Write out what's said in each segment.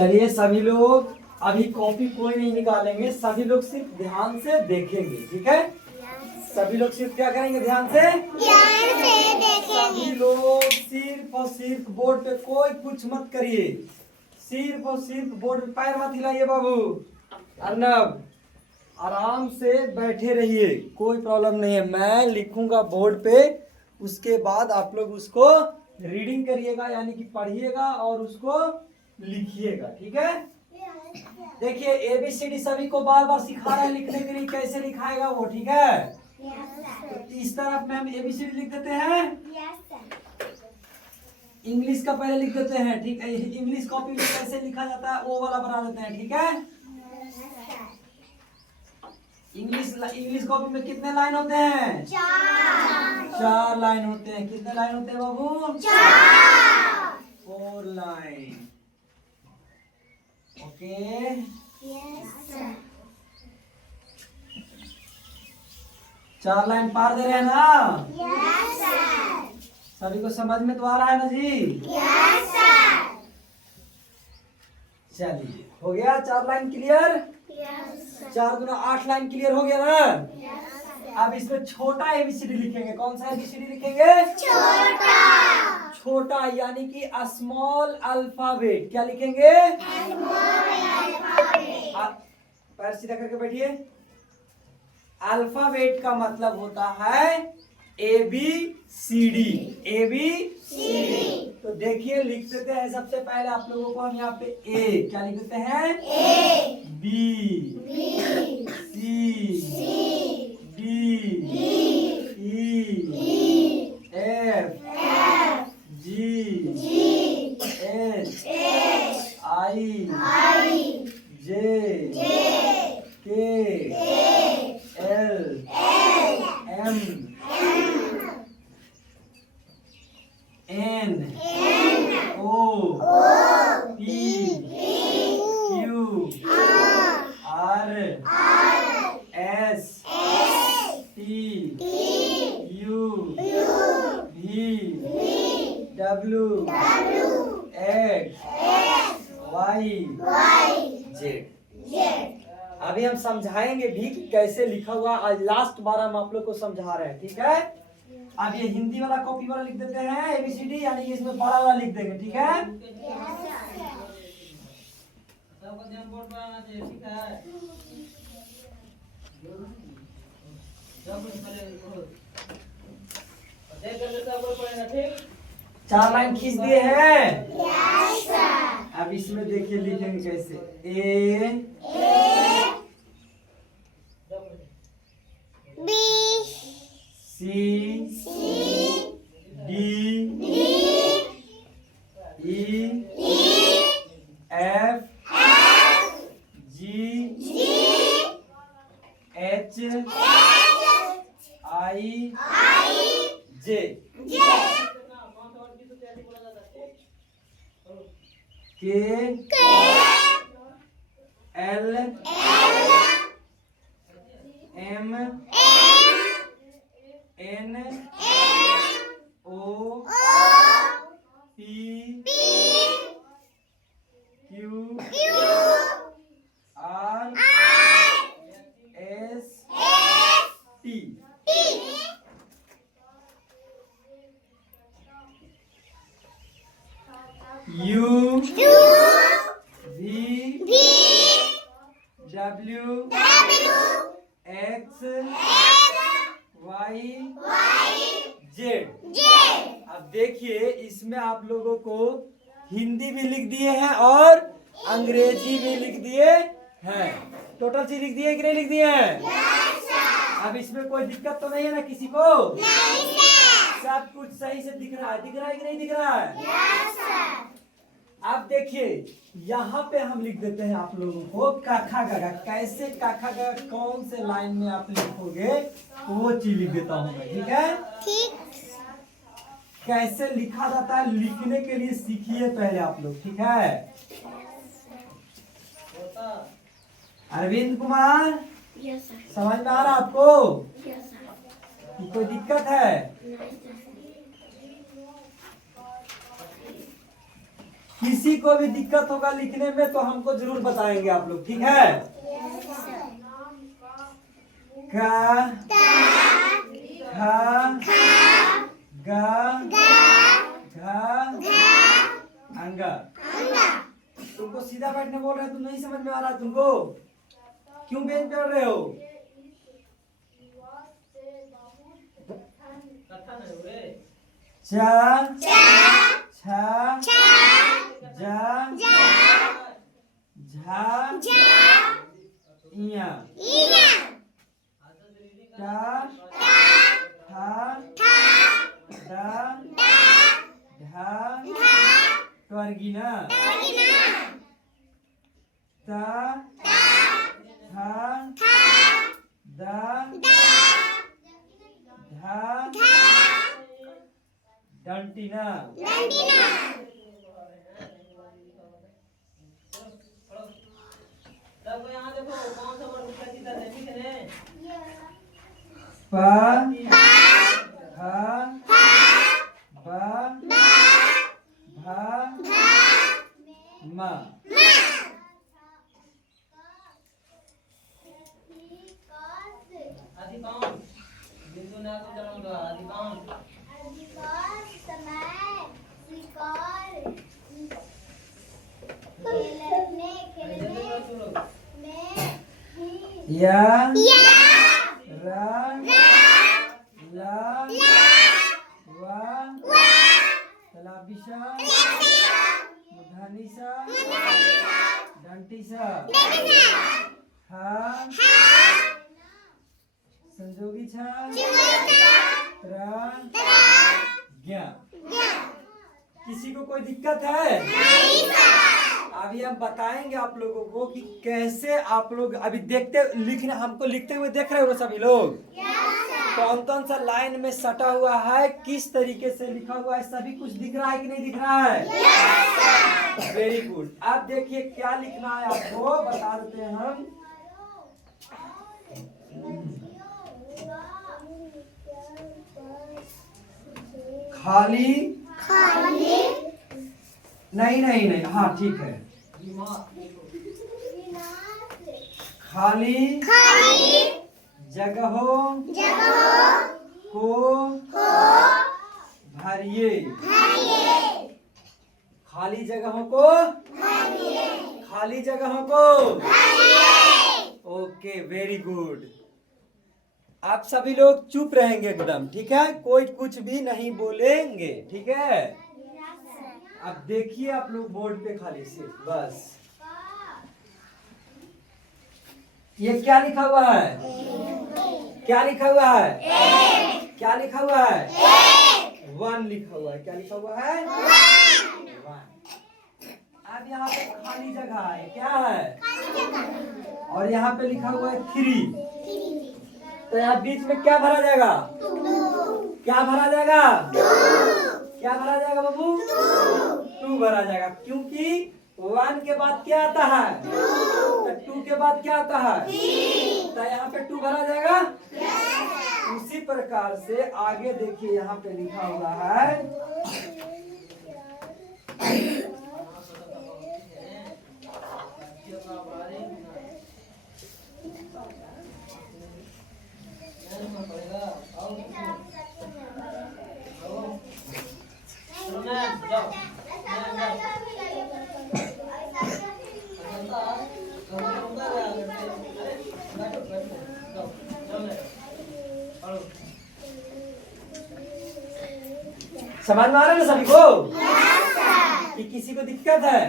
चलिए सभी लोग अभी कॉपी कोई नहीं निकालेंगे, सभी लोग सिर्फ ध्यान से देखेंगे, ठीक है। सभी लोग सिर्फ क्या करेंगे, ध्यान से देखेंगे। सभी लोग सिर्फ और सिर्फ बोर्ड पे कोई कुछ मत करिए, सिर्फ और सिर्फ बोर्ड पे पैर मत हिलाइए बाबू। अर्नब आराम से बैठे रहिए, कोई प्रॉब्लम नहीं है। मैं लिखूंगा बोर्ड पे, उसके बाद आप लोग उसको रीडिंग करिएगा, यानी कि पढ़िएगा और उसको लिखिएगा, ठीक है। देखिए ABCD सभी को बार बार सिखा रहा है लिखने के लिए, कैसे लिखाएगा वो, ठीक है। तो इस तरफ में हम ABCD लिख देते हैं। इंग्लिश का पहले लिख देते हैं, ठीक है। इंग्लिश कॉपी में कैसे लिखा जाता है वो वाला बना देते हैं, ठीक है। इंग्लिश कॉपी में कितने लाइन होते हैं? 4 लाइन होते हैं। कितने लाइन होते हैं बाबू? 4 लाइन। ओके, चार लाइन पार दे रहे हैं ना? सभी को समझ में तो आ रहा है ना जी? चलिए, हो गया 4 लाइन क्लियर? 4 गुना 8 लाइन क्लियर हो गया ना? अब इसमें छोटा ABCD लिखेंगे। कौन सा ABCD लिखेंगे? छोटा, यानी कि स्मॉल अल्फाबेट। क्या लिखेंगे? पैर सीधा करके बैठिए। अल्फाबेट का मतलब होता है ABCD। तो देखिए लिख देते हैं। सबसे पहले आप लोगों को हम यहाँ पे A क्या लिख देते हैं? B, C, D, E, F, G, H, I, J, K, L, M, N, O, P, Q, R, S, T, U, V, W, X, Y, Z। अभी हम समझाएंगे भी कि कैसे लिखा हुआ। आज लास्ट बार हम आप लोग को समझा रहे हैं, ठीक है। अब ये हिंदी वाला कॉपी वाला लिख देते हैं ABCD, यानी कि इसमें बड़ा वाला लिख देंगे, ठीक है। चार लाइन खींच दिए हैं। अब इसमें देखिए लिखेंगे कैसे। A, B, C, D, E, F, G, H, I, J, K, L, M, N, O, P, Q, R, S, T। U, V, W, X, Y, Z। अब देखिए इसमें आप लोगों को हिंदी भी लिख दिए हैं और अंग्रेजी भी लिख दिए हैं। टोटल चीज लिख दिए कि नहीं लिख दिए हैं? अब इसमें कोई दिक्कत तो नहीं है ना किसी को? सब कुछ सही से दिख रहा है कि नहीं दिख रहा है? अब देखिए यहाँ पे हम लिख देते हैं आप लोगों को काखा गागा। कैसे काखा गागा कौन से लाइन में आप लिखोगे वो चीज लिख देता हूँ मैं, ठीक है। कैसे लिखा जाता है लिखने के लिए सीखिए पहले आप लोग, ठीक है। अरविंद कुमार, समझ में आ रहा आपको? कोई दिक्कत है? किसी को भी दिक्कत होगा लिखने में तो हमको जरूर बताएंगे आप लोग, ठीक है। का खा गा घा अंगा। तुमको सीधा बैठने बोल रहे हैं, तुम नहीं समझ में आ रहा तुमको? क्यों बेंच पे बैठ रहे हो? चा छा जा झा इया टा था दा ढा टर्गिना ता था दा धा डंटिना। यहाँ देखो कौन सा वर्ड उसका चित्र है, ठीक है। पा हा बा भा मा। अधिकांश बिंदु ना तो चलाऊंगा। अधिकांश समय शिकार या रा ला वा तलाबिशा मुधानिशा डंटिशा हा संजोगी छा त्रा ज्ञा। किसी को कोई दिक्कत है? अभी हम बताएंगे आप लोगों को कि कैसे आप लोग अभी देखते लिखना, हमको लिखते हुए देख रहे हो सभी लोग। कौन कौन सा लाइन में सटा हुआ है, किस तरीके से लिखा हुआ है, सभी कुछ दिख रहा है कि नहीं दिख रहा है? Very good. अब देखिए क्या लिखना है आपको, बता देते हैं हम। खाली नहीं, हाँ ठीक है। खाली जगहों को भरिए। खाली जगहों को खाली जगहों को ओके, वेरी गुड। आप सभी लोग चुप रहेंगे एकदम, ठीक है। कोई कुछ भी नहीं बोलेंगे, ठीक है। अब देखिए आप लोग बोर्ड पे खाली सिर्फ बस ये क्या लिखा हुआ है? क्या लिखा हुआ है? क्या लिखा हुआ है? 1 लिखा हुआ है। क्या लिखा हुआ है? 1। अब यहाँ पे खाली जगह है, क्या है? और यहाँ पे लिखा हुआ है 3। तो यहाँ बीच में क्या भरा जाएगा? क्या भरा जाएगा? क्या भरा जाएगा बाबू? 2 भरा जाएगा, क्योंकि 1 के बाद क्या आता है? तो 2 के बाद क्या आता है? तो यहाँ पे 2 भरा जाएगा। उसी प्रकार से आगे देखिए यहाँ पे लिखा हुआ है समझ में आ रहा है ना सभी को? कि किसी को दिक्कत है?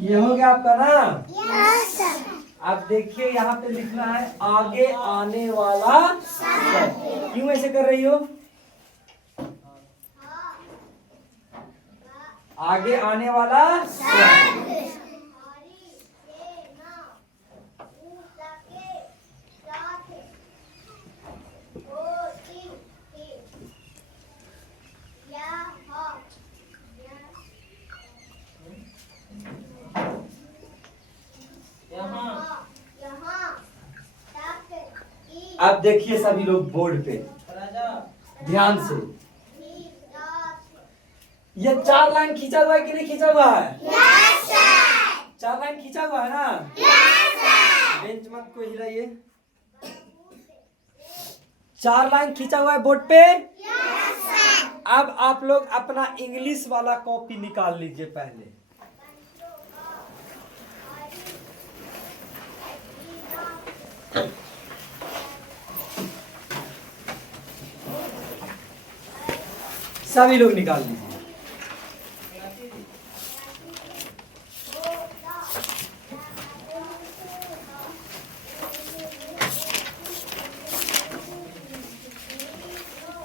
ये हो गया आपका ना। अब देखिए यहाँ पे लिखना है आगे आने वाला शब्द। क्यों ऐसे कर रही हो? आगे आने वाला शब्द। अब देखिए सभी लोग बोर्ड पे ध्यान से। ये 4 लाइन खींचा हुआ है कि नहीं खींचा हुआ है? yes, 4 लाइन खींचा हुआ है ना? yes, बेंच मत को हिलाइए। 4 लाइन खींचा हुआ है बोर्ड पे। yes, अब आप लोग अपना इंग्लिश वाला कॉपी निकाल लीजिए पहले। सभी लोग निकाल लीजिए।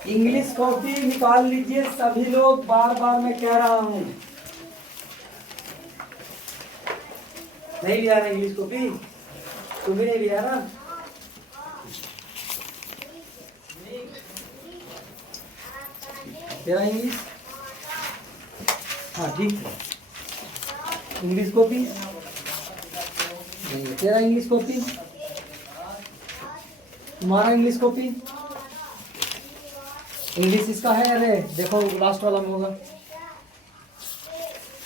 इंग्लिश कॉपी निकाल लीजिए सभी लोग, बार बार मैं कह रहा हूं। नहीं लिया ना इंग्लिश कॉपी? तुम भी नहीं लिया ना? तेरा इंग्लिश? हाँ ठीक है। इंग्लिश कॉपी नहीं, तेरा इंग्लिश कॉपी, तुम्हारा इंग्लिश कॉपी। इंग्लिश इसका है। अरे देखो लास्ट वाला में होगा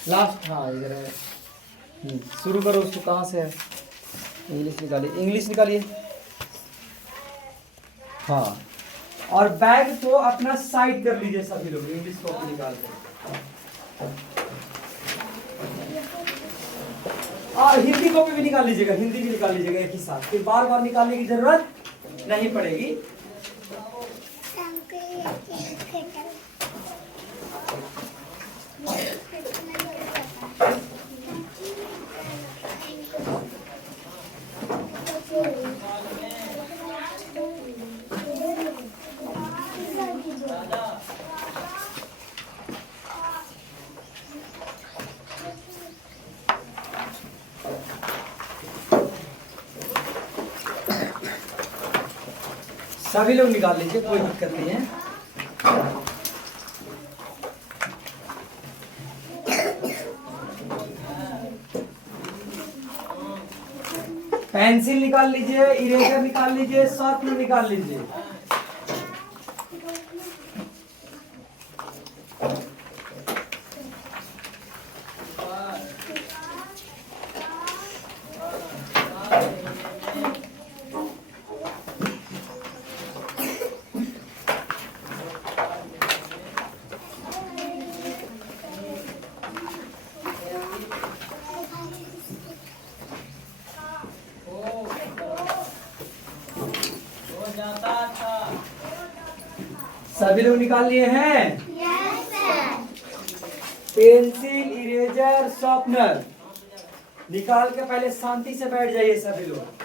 लास्ट। हाँ इधर है। शुरू करो उसको। कहाँ से है? इंग्लिश निकालिए, इंग्लिश निकालिए। हाँ, और बैग को अपना साइड कर लीजिए सभी लोग। इंग्लिश कॉपी निकाल कर और हिंदी कॉपी भी निकाल लीजिएगा। हिंदी भी निकाल लीजिएगा एक ही साथ, फिर बार बार निकालने की जरूरत नहीं पड़ेगी। सभी लोग निकाल लीजिए, कोई दिक्कत नहीं है। पेंसिल निकाल लीजिए, इरेजर निकाल लीजिए, शार्पनर निकाल लीजिए। सभी लोग निकाल लिए हैं? yes, पेंसिल, इरेजर, शार्पनर निकाल के पहले शांति से बैठ जाइए सभी लोग।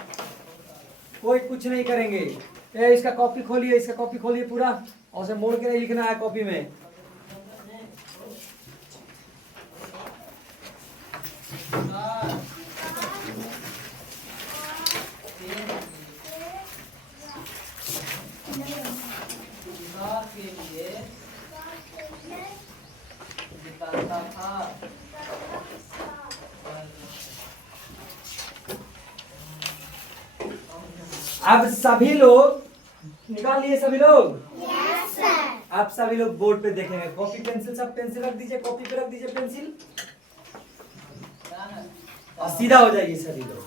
कोई कुछ नहीं करेंगे। इसका कॉपी खोलिए, इसका कॉपी खोलिए पूरा, और से मोड़ के नहीं लिखना है कॉपी में। अब सभी लोग निकाल लिए सभी लोग? yes, अब सभी लोग बोर्ड पे देखेंगे। कॉपी पेंसिल, सब पेंसिल रख दीजिए, कॉपी पे रख दीजिए पेंसिल, और सीधा हो जाइए सभी लोग।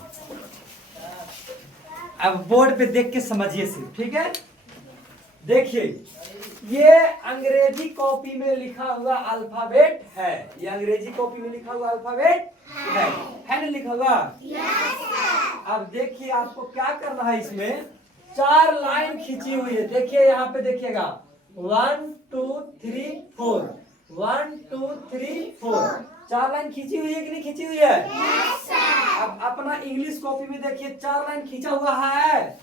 अब बोर्ड पे देख के समझिए सिर्फ, ठीक है? देखिए, ये अंग्रेजी कॉपी में लिखा हुआ अल्फाबेट है। ये अंग्रेजी कॉपी में लिखा हुआ अल्फाबेट है ना लिखा हुआ? yes, अब देखिए आपको क्या करना है। इसमें 4 लाइन खींची हुई है। देखिए यहाँ पे देखिएगा 1 2 3 4। 1 2 3 4 4 लाइन खींची हुई है कि नहीं खींची हुई है? yes, अब अपना इंग्लिश कॉपी में देखिए 4 लाइन खींचा हुआ है।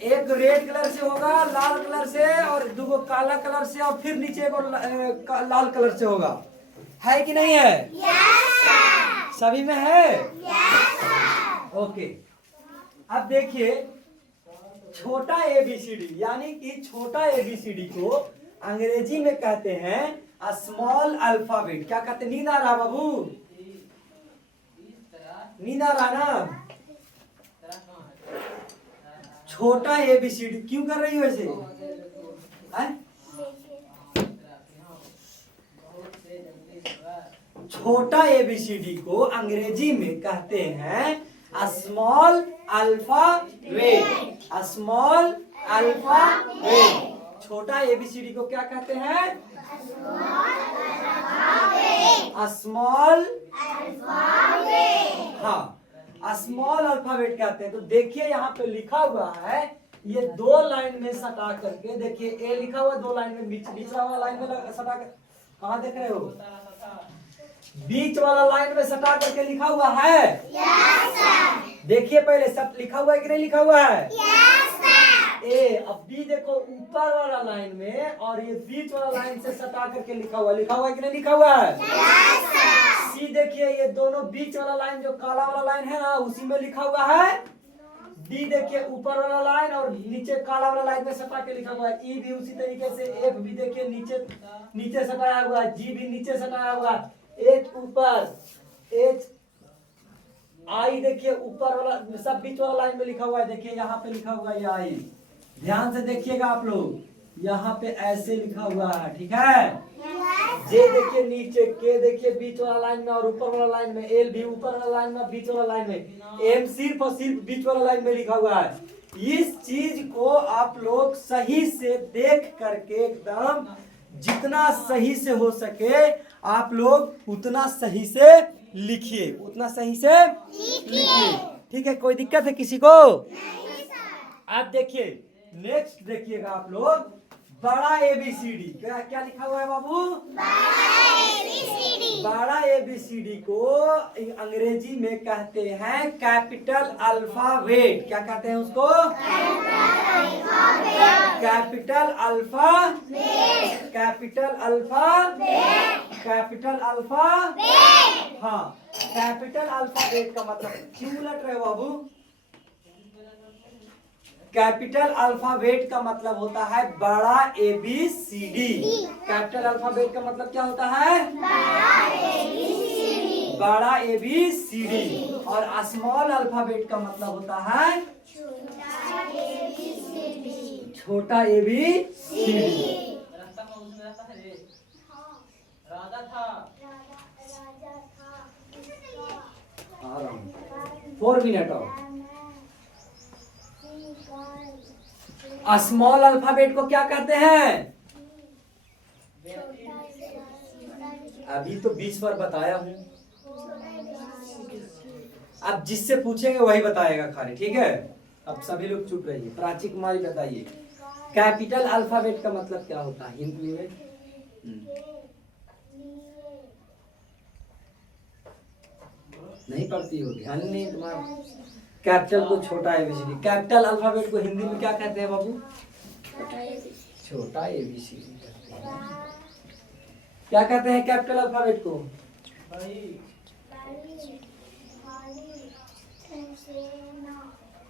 एक रेड कलर से होगा, लाल कलर से, और दो काला कलर से, और फिर नीचे एक और लाल कलर से होगा। है कि नहीं है? yes, सभी में है? yes, okay. अब देखिए छोटा ABCD यानी कि छोटा ABCD को अंग्रेजी में कहते हैं स्मॉल अल्फाबेट। क्या कहते हैं? नींद आ रहा बाबू? नींद आ रहा ना? छोटा ABCD क्यों कर रही हो ऐसे? छोटा ABCD को अंग्रेजी में कहते हैं स्मॉल अल्फाबेट। Small alphabet. छोटा ABCD को क्या कहते हैं? Small alphabet. हाँ, स्मॉल अल्फाबेट कहते हैं। तो देखिए यहाँ पे लिखा हुआ है, ये 2 लाइन में सटा करके देखिए, ए लिखा हुआ 2 लाइन में, बीच वाला लाइन में सटा कर, कहाँ देख रहे हो? बीच वाला लाइन में सटा करके लिखा हुआ है। yes, देखिए पहले सब लिखा हुआ है कि नहीं लिखा हुआ है? yes, ए। अब बी देखो ऊपर वाला लाइन में, और ये बीच वाला लाइन से सटा करके लिखा हुआ है कि नहीं लिखा हुआ है? yes, सी देखिए ये दोनों बीच वाला लाइन जो काला वाला लाइन है ना, उसी में लिखा हुआ है। डी देखिए ऊपर वाला लाइन और नीचे काला वाला लाइन में सटा के लिखा हुआ है। ई भी उसी तरीके से, एफ भी देखिए नीचे सटाया हुआ है, जी भी नीचे सटाया हुआ है, एच ऊपर, एच आई देखिए ऊपर वाला, सब बीच वाला लाइन में लिखा हुआ है। देखिए यहाँ पे लिखा हुआ है आई, ध्यान से देखिएगा आप लोग, यहाँ पे ऐसे लिखा हुआ है, ठीक है? जे देखिए नीचे, के देखिए बीच वाला लाइन में और ऊपर वाला लाइन में, एल भी ऊपर वाला लाइन में बीच वाला लाइन में, एम सिर्फ और सिर्फ बीच वाला लाइन में लिखा हुआ है। इस चीज को आप लोग सही से देख करके एकदम जितना सही से हो सके आप लोग उतना सही से लिखिए, उतना सही से लिखिए, ठीक है? कोई दिक्कत है किसी को? आप देखिए नेक्स्ट देखिएगा आप लोग, बड़ा ABCD। क्या क्या लिखा हुआ है बाबू? बड़ा ABCD को अंग्रेजी में कहते हैं कैपिटल अल्फाबेट। क्या कहते हैं उसको? Capital alphabet. Capital alphabet. Capital alphabet. हाँ, कैपिटल अल्फाबेट का मतलब क्यों उलट रहे हो बाबू? कैपिटल अल्फाबेट का मतलब होता है बड़ा ABCD। कैपिटल अल्फाबेट का मतलब क्या होता है? बड़ा ABCD। और स्मॉल अल्फाबेट का मतलब होता है छोटा ABCD। 4 मिनट और। स्मॉल अल्फाबेट को क्या कहते हैं? अभी तो 20 बार बताया हूं, अब जिससे पूछेंगे वही बताएगा खाली, ठीक है? अब सभी लोग चुप रहिए। प्राची कुमारी बताइए कैपिटल अल्फाबेट का मतलब क्या होता है हिंदी में? नहीं पढ़ती हो, ध्यान नहीं तुम्हारा। कैपिटल को छोटा ABCD, कैपिटल अल्फाबेट को हिंदी में क्या कहते हैं बाबू? छोटा ABCD कहते हैं। क्या कहते हैं कैपिटल अल्फाबेट को?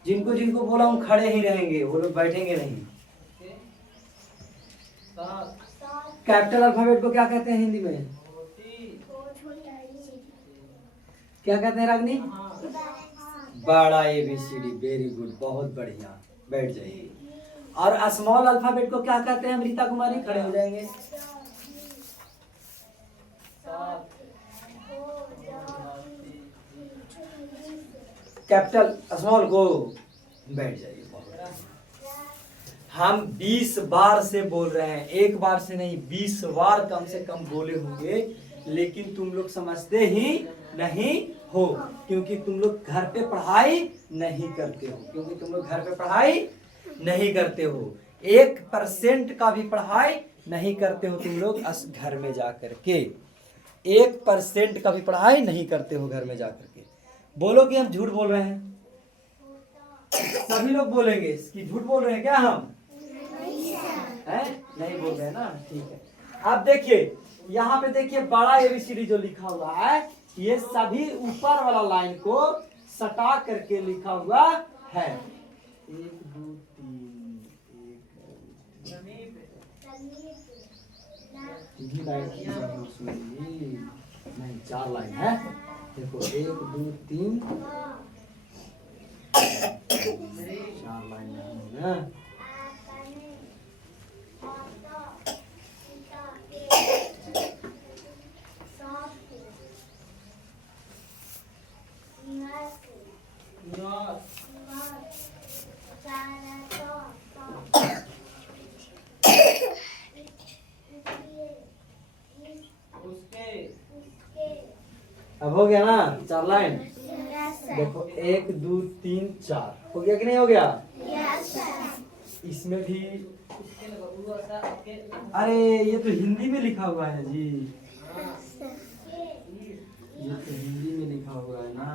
जिनको जिनको बोला हम खड़े ही रहेंगे, वो लोग बैठेंगे नहीं। कैपिटल अल्फाबेट को क्या कहते हैं हिंदी में? क्या कहते हैं रागनी? बड़ा ABCD। वेरी गुड, बहुत बढ़िया, बैठ जाइए। और स्मॉल अल्फाबेट को क्या कहते हैं अमृता कुमारी? खड़े हो जाएंगे। कैपिटल स्मॉल को बैठ जाइए। हम 20 बार से बोल रहे हैं, एक बार से नहीं, 20 बार कम से कम बोले होंगे, लेकिन तुम लोग समझते ही नहीं हो, क्योंकि तुम लोग घर पे पढ़ाई नहीं करते हो। क्योंकि तुम लोग घर पे पढ़ाई नहीं करते हो। 1% का भी पढ़ाई नहीं करते हो तुम लोग घर में जा करके। 1% का भी पढ़ाई नहीं करते हो घर में जा करके। बोलो कि हम झूठ बोल रहे हैं। सभी लोग बोलेंगे कि झूठ बोल रहे हैं क्या हम? नहीं बोल रहे हैं ना, ठीक है। अब देखिए यहाँ पे देखिए बड़ा एबीसीडी जो लिखा हुआ है ये सभी ऊपर वाला लाइन को सटा करके लिखा हुआ है। 1 2 3 नहीं 4 लाइन है। देखो 1 2 3 4 लाइन है। अब हो गया ना 4 लाइन। देखो 1 2 3 4 हो गया कि नहीं हो गया? इसमें भी अरे ये तो हिंदी में लिखा हुआ है जी, ये तो हिंदी में लिखा हुआ है ना।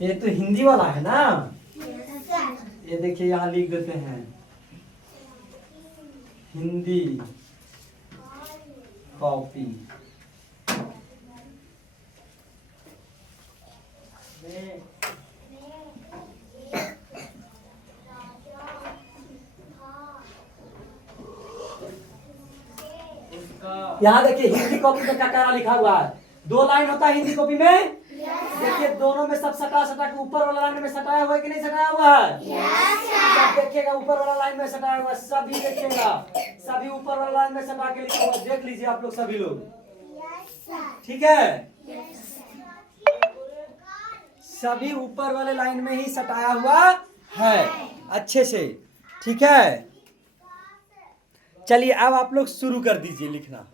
ये तो हिंदी वाला है ना। ये देखिए यहाँ लिख देते हैं हिंदी कॉपी। यहाँ देखिए हिंदी कॉपी में क्या लिखा हुआ है। 2 लाइन होता है हिंदी कॉपी में। देखिए दोनों में सब सटा सटा के ऊपर वाला लाइन में सटाया हुआ है कि नहीं सटाया हुआ है? सब देखिएगा ऊपर वाला लाइन में सटाया हुआ है। सभी देखिएगा सभी ऊपर वाला लाइन में सटा के लिखा हुआ है। देख लीजिए आप लोग सभी लोग, ठीक है। सभी ऊपर वाले लाइन में ही सटाया हुआ है अच्छे से, ठीक है। चलिए अब आप लोग शुरू कर दीजिए लिखना।